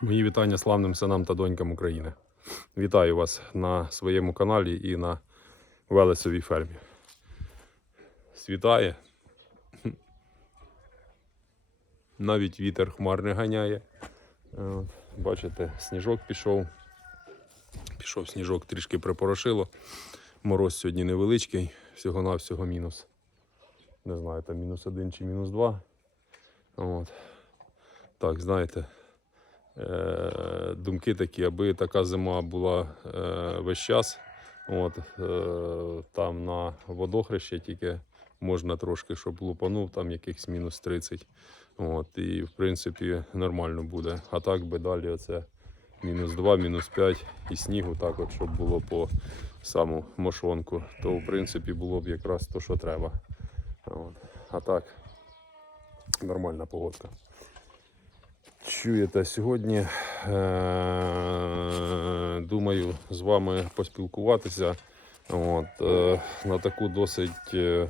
Мої вітання славним синам та донькам України. Вітаю вас на своєму каналі і на Велесовій фермі. Світає. Навіть вітер хмар не ганяє. Бачите, сніжок пішов. Пішов сніжок, трішки припорошило. Мороз сьогодні невеличкий, всього-навсього мінус. Не знаю, там мінус один чи мінус два. От. Так, знаєте, думки такі, аби така зима була е, весь час. От, е, там на водохреще тільки можна трошки, щоб лупанув, там якихось мінус 30. От, і в принципі нормально буде. А так би далі оце мінус 2, мінус 5 і снігу, так от, щоб було по саму мошонку, то в принципі було б якраз то, що треба. От. А так, нормальна погодка. Чуєте, сьогодні е- думаю з вами поспілкуватися от, е- на таку досить е-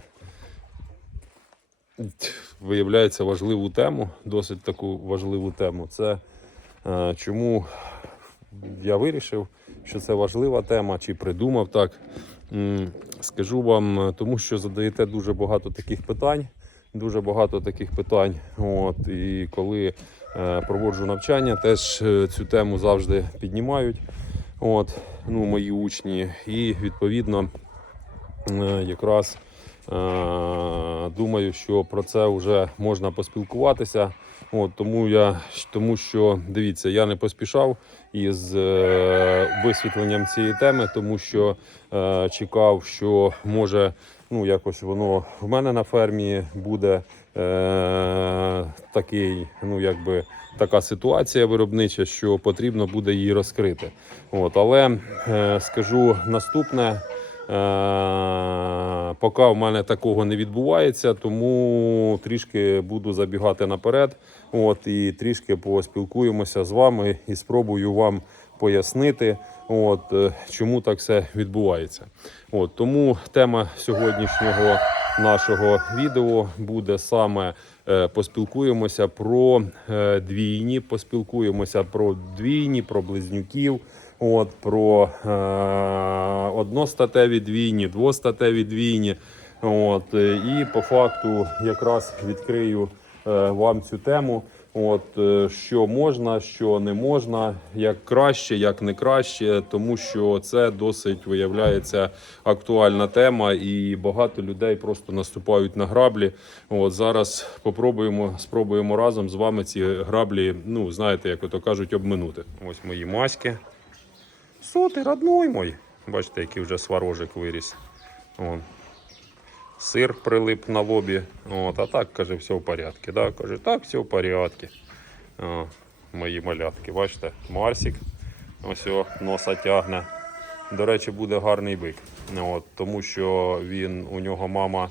виявляється важливу тему, досить таку важливу тему. Це е- чому я вирішив, що це важлива тема, чи придумав так. Скажу вам, тому що задаєте дуже багато таких питань. Дуже багато таких питань. От, і коли проводжу навчання, теж е, цю тему завжди піднімають. От, ну, мої учні. І відповідно е, якраз е, думаю, що про це вже можна поспілкуватися. От, тому, я, тому що дивіться, я не поспішав із е, висвітленням цієї теми, тому що е, чекав, що може ну, якось воно в мене на фермі буде е, такий, ну, якби, така ситуація виробнича, що потрібно буде її розкрити. От, але е, скажу наступне. Е, поки в мене такого не відбувається, тому трішки буду забігати наперед. От, і трішки поспілкуємося з вами і спробую вам пояснити, от, е, чому так все відбувається. От, тому тема сьогоднішнього нашого відео буде саме е, поспілкуємося про е, двійні, поспілкуємося про двійні, про близнюків. От про е, одностатеві двійні, двостатеві двійні. От, е, і по факту якраз відкрию е, вам цю тему. От, е, що можна, що не можна, як краще, як не краще, тому що це досить виявляється актуальна тема, і багато людей просто наступають на граблі. От зараз попробуємо, спробуємо разом з вами ці граблі, ну знаєте, як ото кажуть, обминути. Ось мої маськи. Що ти, родной мой? Бачите, який вже сварожик виріс. Вон. Сир прилип на лобі. От, а так каже, все в порядку. Да? Каже, так, все в порядку. О, мої малятки, бачите, Марсик. Ось його носа тягне. До речі, буде гарний бик. От, тому що він, у нього мама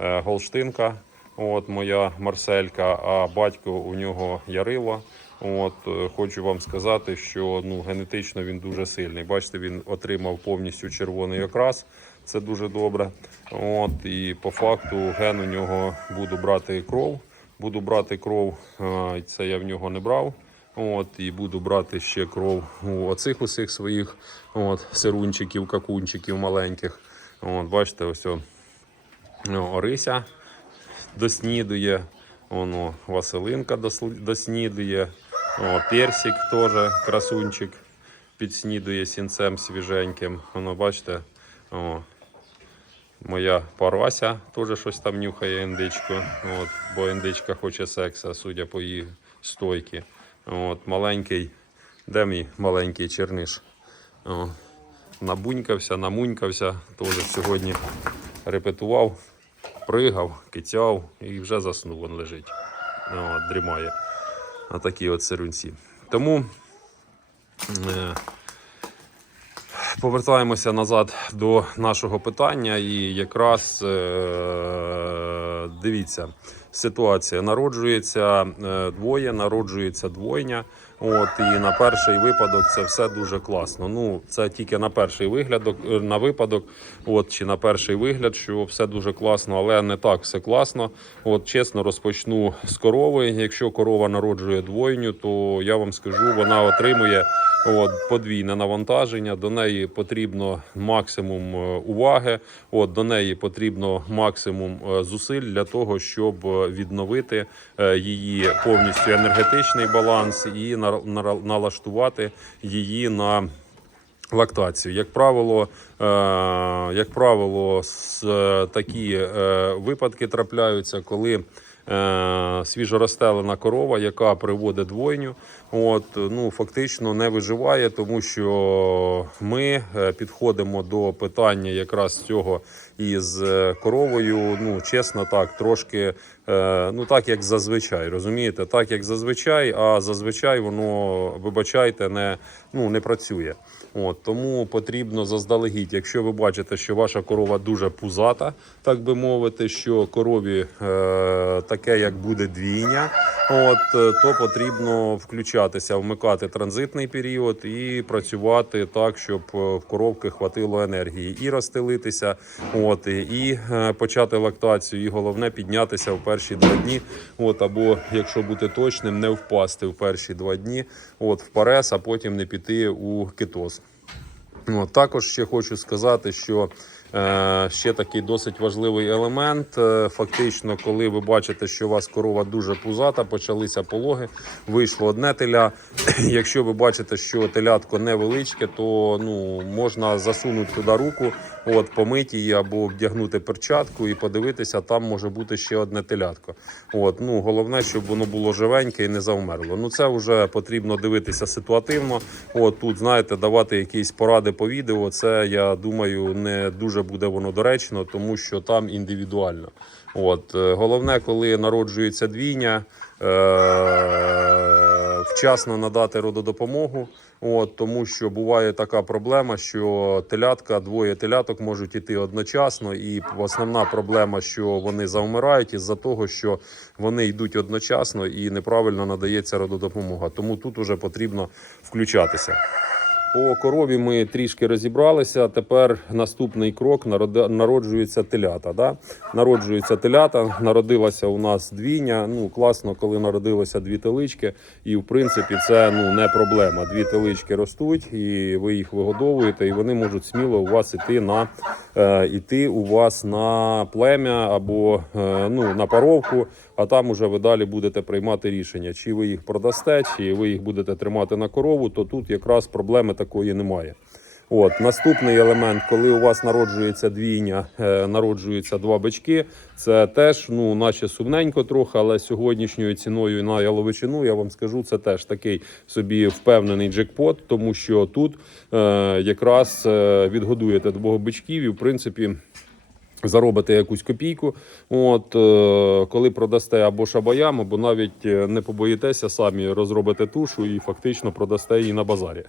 е, голштинка, от, моя Марселька, а батько у нього Ярило. От, е, хочу вам сказати, що ну, генетично він дуже сильний. Бачите, він отримав повністю червоний окрас. Це дуже добре. От, і по факту ген у нього буду брати кров. Буду брати кров, це я в нього не брав. От, і буду брати ще кров у оцих усіх своїх от, сирунчиків, какунчиків маленьких. От, бачите, ось о, Орися доснідує. Воно Василинка доснідує. О, персик теж красунчик підснідує сінцем свіженьким. Воно, бачите, о, моя парася теж щось там нюхає індичку. От, бо індичка хоче секса, судя по її стойки. От, маленький, де мій маленький черниш? О, набунькався, намунькався. Теж сьогодні репетував, пригав, кицяв і вже заснув, він лежить. От, дрімає. Такі от сирунці. Тому е, повертаємося назад до нашого питання. І якраз е, дивіться, ситуація. Народжується е, двоє, народжується двойня. От і на перший випадок це все дуже класно. Ну це тільки на перший вигляд, е, на випадок, от чи на перший вигляд, що все дуже класно, але не так все класно. От чесно розпочну з корови. Якщо корова народжує двойню, то я вам скажу, вона отримує. От подвійне навантаження. До неї потрібно максимум е, уваги. От до неї потрібно максимум е, зусиль для того, щоб е, відновити її повністю енергетичний баланс і налаштувати її на. Лактацію, як правило, як правило, такі випадки трапляються, коли свіжоростелена корова, яка приводить двойню, от ну фактично не виживає, тому що ми е, підходимо до питання якраз цього із е, коровою. Ну чесно, так трошки. е, Ну так як зазвичай, розумієте, так як зазвичай, а зазвичай воно, вибачайте, не, ну, не працює. От, тому потрібно заздалегідь, якщо ви бачите, що ваша корова дуже пузата, так би мовити, що корові е, таке, як буде двійня, от, е, то потрібно включатися, вмикати транзитний період і працювати так, щоб е, в коровки хватило енергії і розстелитися, от, і, е, почати лактацію, і головне піднятися в перші два дні. От, або, якщо бути точним, не впасти в перші два дні от, в парез, а потім не піти у кетоз. От, також ще хочу сказати, що ще такий досить важливий елемент. Е, фактично, коли ви бачите, що у вас корова дуже пузата, почалися пологи, вийшло одне теля. Якщо ви бачите, що телятко невеличке, то ну, можна засунути туди руку, от, помити її або вдягнути перчатку і подивитися, там може бути ще одне телятко. От, ну, головне, щоб воно було живеньке і не завмерло. Ну, це вже потрібно дивитися ситуативно. От тут, знаєте, давати якісь поради по відео. Це я думаю, не дуже буде воно доречно, тому що там індивідуально. От е, головне, коли народжується двійня. Е- вчасно надати рододопомогу, от, тому що буває така проблема, що телятка, двоє теляток можуть іти одночасно, і основна проблема, що вони завмирають із-за того, що вони йдуть одночасно і неправильно надається рододопомога. Тому тут уже потрібно включатися. По корові ми трішки розібралися. Тепер наступний крок народжуються телята. Да? Народжуються телята. Народилася у нас двійня. Ну класно, коли народилося дві телички. І в принципі це ну не проблема. Дві телички ростуть, і ви їх вигодовуєте, і вони можуть сміло у вас іти на е, іти у вас на плем'я або е, ну на паровку. А там уже ви далі будете приймати рішення, чи ви їх продасте, чи ви їх будете тримати на корову, то тут якраз проблеми такої немає. От наступний елемент, коли у вас народжується двійня, е, народжуються два бички. Це теж, ну, наче сумненько трохи, але сьогоднішньою ціною на яловичину я вам скажу, це теж такий собі впевнений джекпот, тому що тут е, якраз е, відгодуєте двох бичків, і в принципі заробите якусь копійку. От е, коли продасте або шабаям, або навіть е, не побоїтеся, самі розробите тушу і фактично продасте її на базарі.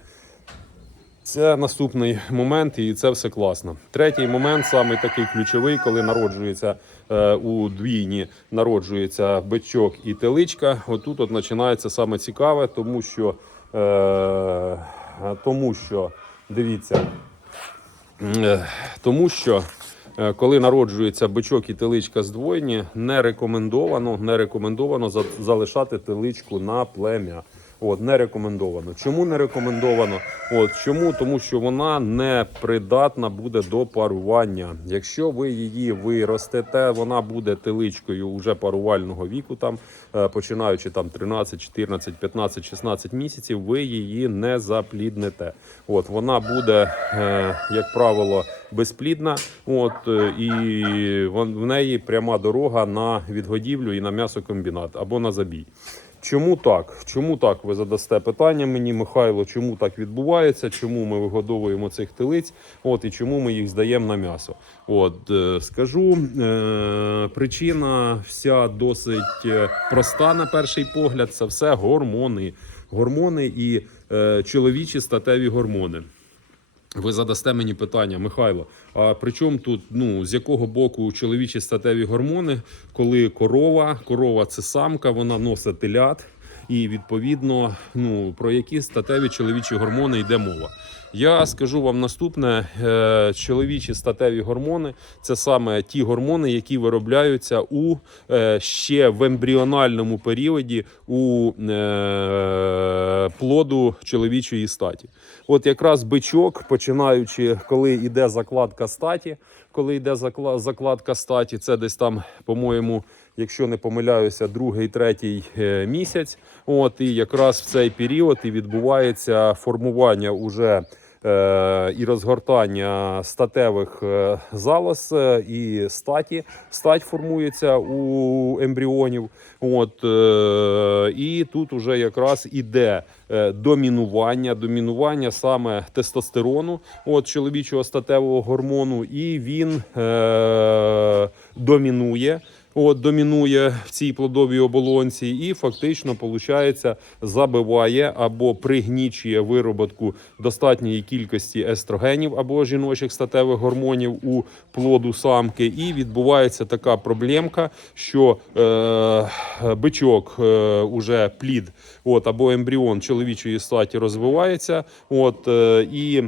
Це наступний момент, і це все класно. Третій момент, саме такий ключовий, коли народжується е, у двійні, народжується бичок і теличка. Отут от починається саме цікаве, тому що, е, тому що дивіться, Е, тому що коли народжується бичок і теличка здвоєні, не рекомендовано, не рекомендовано за- залишати теличку на плем'я. От, не рекомендовано. Чому не рекомендовано? От чому? Тому що вона не придатна буде до парування. Якщо ви її виростете, вона буде теличкою уже парувального віку, там е, починаючи там 13, 14, 15, 16 місяців, ви її не запліднете. От вона буде, е, як правило, безплідна. От е, і в неї пряма дорога на відгодівлю і на м'ясокомбінат або на забій. Чому так? Чому так ви задасте питання мені, Михайло? Чому так відбувається? Чому ми вигодовуємо цих телиць? От і чому ми їх здаємо на м'ясо? От е, скажу, е, причина вся досить е, проста на перший погляд. Це все гормони. Гормони і чоловічі статеві гормони. Ви задасте мені питання, Михайло. А при чому тут, ну з якого боку чоловічі статеві гормони, коли корова, корова це самка, вона носить телят, і відповідно, ну про які статеві чоловічі гормони йде мова. Я скажу вам наступне: Е, чоловічі статеві гормони це саме ті гормони, які виробляються у е, ще в ембріональному періоді у е, плоду чоловічої статі. От якраз бичок, починаючи, коли йде закладка статі, коли йде закла- закладка статі, це десь там, по-моєму, якщо не помиляюся, другий, третій е, місяць. От і якраз в цей період і відбувається формування уже. Е, І розгортання статевих е, залоз е, і статі. Стать формується у ембріонів. От, і тут уже якраз іде домінування, домінування саме тестостерону, от чоловічого статевого гормону, і він е, домінує. От домінує в цій плодовій оболонці, і фактично, виходить, забиває або пригнічує вироботку достатньої кількості естрогенів або жіночих статевих гормонів у плоду самки. І відбувається така проблемка, що е, бичок е, уже плід, от або ембріон чоловічої статі розвивається. От е, і.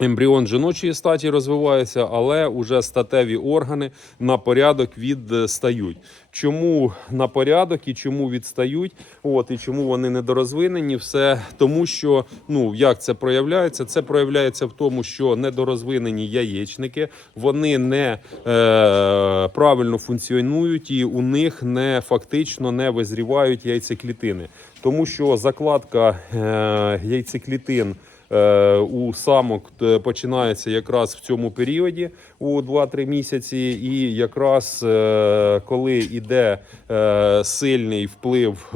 Ембріон жіночої статі розвивається, але уже статеві органи на порядок відстають. Чому на порядок і чому відстають? От і чому вони недорозвинені? Все тому, що ну як це проявляється? Це проявляється в тому, що недорозвинені яєчники вони не е, правильно функціонують і у них не фактично не визрівають яйцеклітини, тому що закладка е, яйцеклітин. Е, у самок е, починається якраз в цьому періоді у 2-3 місяці, і якраз е, коли йде сильний вплив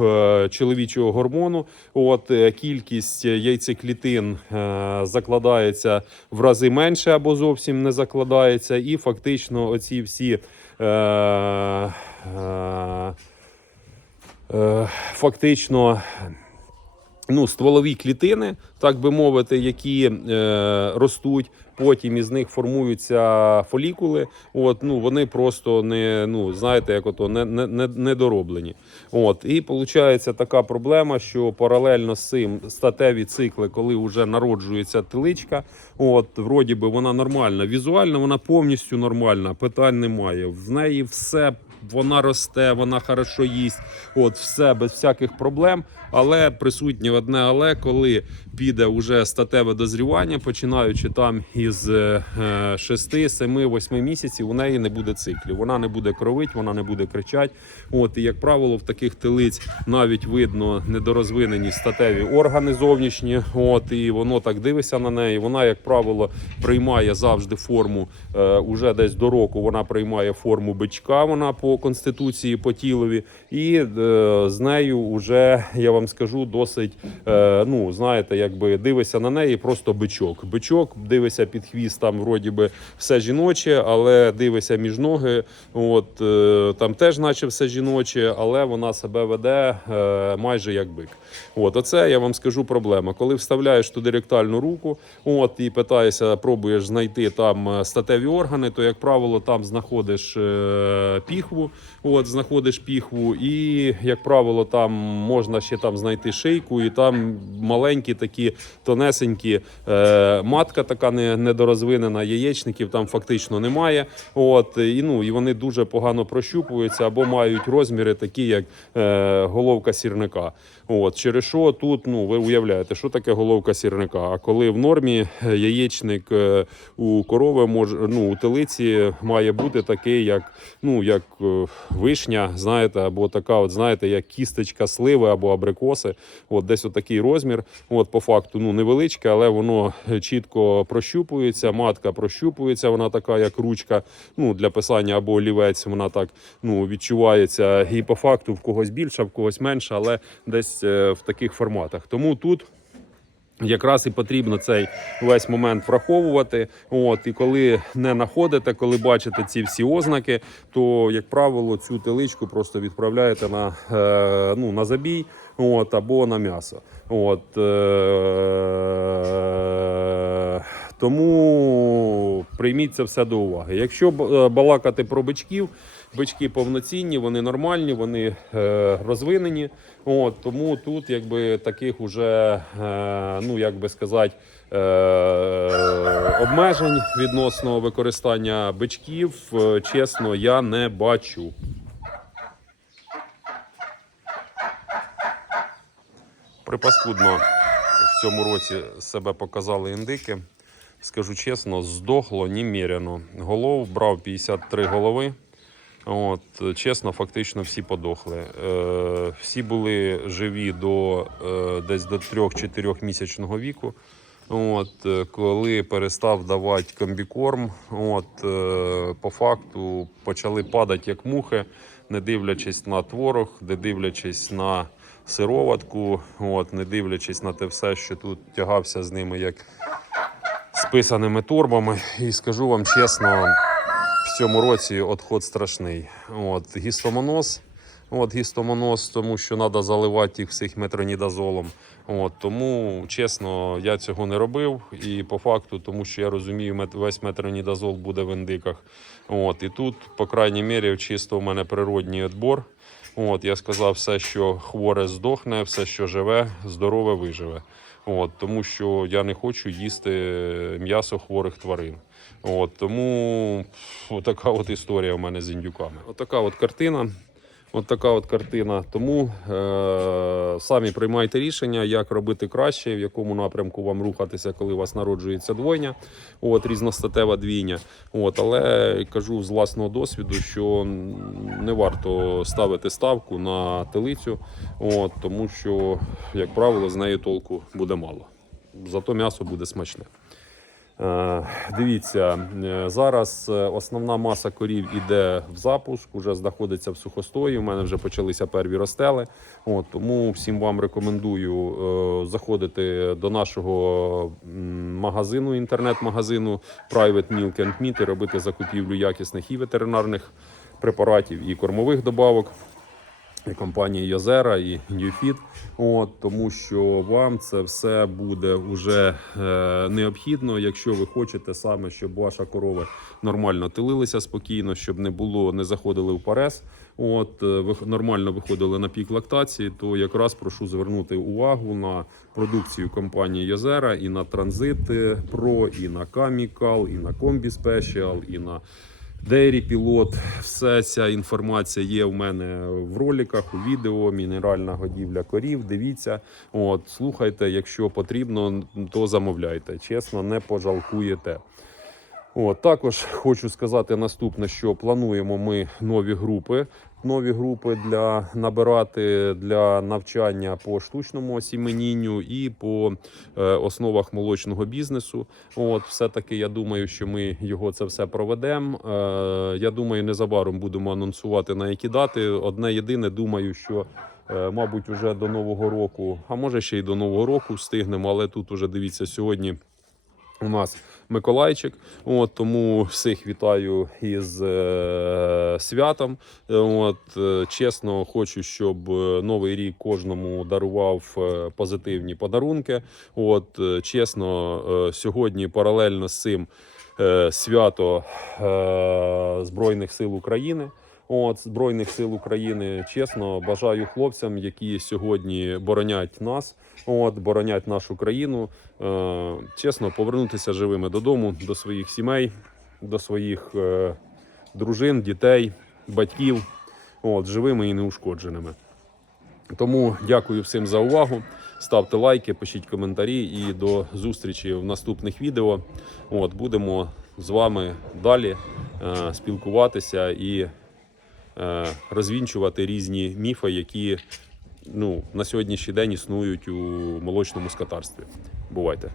чоловічого гормону, от кількість яйцеклітин закладається в рази менше або зовсім не закладається, і фактично оці всі. Фактично ну, стволові клітини, так би мовити, які е, ростуть. Потім із них формуються фолікули. От ну вони просто не ну знаєте, як ото не, не, не, недороблені. От і виходить така проблема, що паралельно з цим статеві цикли, коли вже народжується теличка, от вроді би вона нормальна. Візуально вона повністю нормальна, питань немає. В неї все вона росте, вона хорошо їсть. От все без всяких проблем. Але присутнє одне але, коли піде уже статеве дозрівання, починаючи там із 6, 7, 8 місяців, у неї не буде циклів. Вона не буде кровить, вона не буде кричати. От і як правило, в таких телиць навіть видно недорозвинені статеві органи зовнішні. От і воно так дивиться на неї. Вона, як правило, приймає завжди форму. Е, уже десь до року вона приймає форму бичка. Вона по конституції, по тілові, і е, з нею вже я вам скажу досить. Е, ну знаєте, якби дивишся на неї, просто бичок. Бичок дивишся під хвіст, там вроді би все жіноче, але дивишся між ноги. От е, там теж, наче все жіноче, але вона себе веде е, майже як бик. От оце я вам скажу проблема. Коли вставляєш туди ректальну руку, от і питаєшся, пробуєш знайти там е, статеві органи, то як правило там знаходиш піхву. От знаходиш піхву, і як правило, там можна ще там знайти шийку, і там маленькі такі тонесенькі е, матка, така не, недорозвинена, яєчників там фактично немає. От і ну і вони дуже погано прощупуються або мають розміри такі, як е, головка сірника. От через що тут ну ви уявляєте, що таке головка сірника? А коли в нормі е, яєчник е, у корови може ну у телиці має бути такий, як ну як е, вишня, знаєте, або така, от знаєте, як кісточка сливи або абрикоси. От десь отакий розмір. От по факту ну невеличке, але воно чітко прощупується. Матка прощупується, вона така, як ручка. Ну для писання або олівець. Вона так ну відчувається. І по факту в когось більше, в когось менше, але десь е, в таких форматах. Тому тут. Якраз і потрібно цей весь момент враховувати. От і коли не знаходите, коли бачите ці всі ознаки, то як правило цю теличку просто відправляєте на, е, ну, на забій, от або на м'ясо. От, е, Тому прийміть це все до уваги. Якщо е, балакати про бичків, бички повноцінні, вони нормальні, вони е, розвинені. От, тому тут якби таких уже, е, ну як би сказати, е, обмежень відносно використання бичків, е, чесно, я не бачу. Припаскудно в цьому році себе показали індики. Скажу чесно, здохло неміряно. Голов брав 53 голови. От, чесно, фактично всі подохли. Е, всі були живі до е, десь до 3-4 місячного віку. От, е, коли перестав давати комбікорм, от, е, по факту почали падати як мухи, не дивлячись на творог, не дивлячись на сироватку, от, не дивлячись на те все, що тут тягався з ними як з писаними торбами. І скажу вам чесно, в цьому році відход страшний. От, гістомоноз. От гістомоноз, тому що треба заливати їх всіх метронідазолом. От, тому, чесно, я цього не робив. І по факту, тому що я розумію, весь метронідазол буде в індиках. От, і тут, по крайній мірі, чисто у мене природній відбор. От, я сказав, все, що хворе здохне, все, що живе, здорове виживе. От, тому що я не хочу їсти м'ясо хворих тварин. От, тому така от історія у мене з індюками. Отака от картина. От така от картина. Тому е- самі приймайте рішення, як робити краще, в якому напрямку вам рухатися, коли у вас народжується двойня, от, різностатева двійня. От, але кажу з власного досвіду, що не варто ставити ставку на телицю, от, тому що, як правило, з нею толку буде мало. Зато м'ясо буде смачне. Е, Дивіться, е, зараз е, основна маса корів іде в запуск, вже знаходиться в сухостої. У мене вже почалися перві ростели. От, тому всім вам рекомендую заходити до нашого магазину, інтернет-магазину Private Milk and Meat і робити закупівлю якісних і ветеринарних препаратів, і кормових добавок і компанії Йозера і Newfit, от тому що вам це все буде вже е, необхідно, якщо ви хочете саме, щоб ваша корова нормально тилилися спокійно, щоб не було, не заходили в парез. От е, ви нормально виходили на пік лактації, то якраз прошу звернути увагу на продукцію компанії Йозера і на Транзит Pro, і на Камікал, і на Комбі Special, і на Дейрі пілот, вся ця інформація є в мене в роликах, у відео, мінеральна годівля корів. Дивіться, от слухайте, якщо потрібно, то замовляйте. Чесно, не пожалкуєте. От, також хочу сказати наступне, що плануємо ми нові групи. Нові групи для набирати для навчання по штучному осіменінню і по е, основах молочного бізнесу. От, все-таки я думаю, що ми його це все проведемо. Е, я думаю, незабаром будемо анонсувати на які дати. Одне єдине, думаю, що. е, Мабуть, уже до нового року, а може ще й до нового року встигнемо. Але тут уже дивіться сьогодні у нас Миколайчик. От, тому всіх вітаю із е, святом. От, е, чесно, хочу, щоб е, новий рік кожному дарував е, позитивні подарунки. От, чесно, сьогодні паралельно з цим е, свято е, Збройних сил України. От Збройних сил України чесно бажаю хлопцям, які сьогодні боронять нас, от боронять нашу країну. Е, чесно, повернутися живими додому, до своїх сімей, до своїх е, дружин, дітей, батьків, от живими і неушкодженими. Тому дякую всім за увагу. Ставте лайки, пишіть коментарі і до зустрічі в наступних відео. От будемо з вами далі е, спілкуватися і розвінчувати різні міфи, які ну, на сьогоднішній день існують у молочному скотарстві. Бувайте!